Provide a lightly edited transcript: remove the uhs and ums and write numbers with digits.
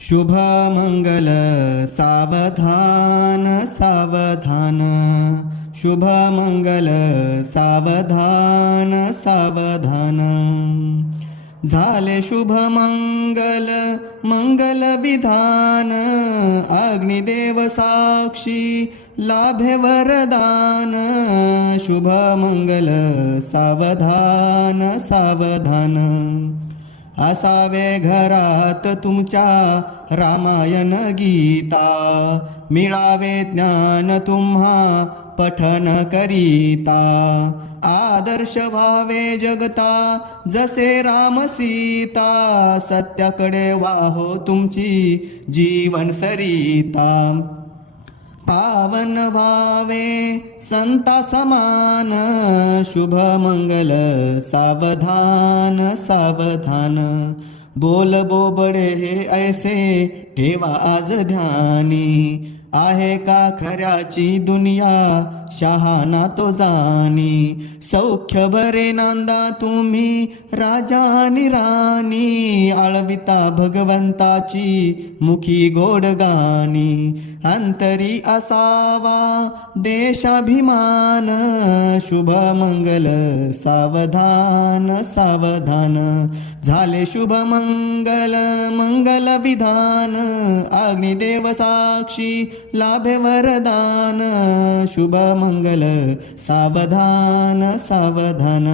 शुभ मंगल सावधान सावधान, शुभ मंगल सावधान सावधान. झाले शुभ मंगल मंगल विधान, अग्निदेव साक्षी लाभे वरदान. शुभ मंगल सावधान सावधान. असावे घरात तुमच्या रामायण गीता, मिळावे ज्ञान तुम्हा पठन करीता. आदर्श व्हावे जगता जसे राम सीता, सत्याकडे वाहो तुमची जीवन सरिता. पावन व्हावे संता समान, शुभ मंगल सावधान सावधान. बोल बोबडे हे ऐसे ठेवा आज ध्यानी, आहे का खऱ्याची दुनिया शहाणा तो जाणी. सौख्य बरे नांदा तुम्ही राजा आणि राणी, आळविता भगवंताची मुखी गोड गाणी. अंतरी असावा देशाभिमान, शुभ मंगल सावधान सावधान. झाले शुभ मंगल मंगल विधान, अग्निदेव साक्षी लाभे वरदान. शुभ मंगल सावधान सावधान.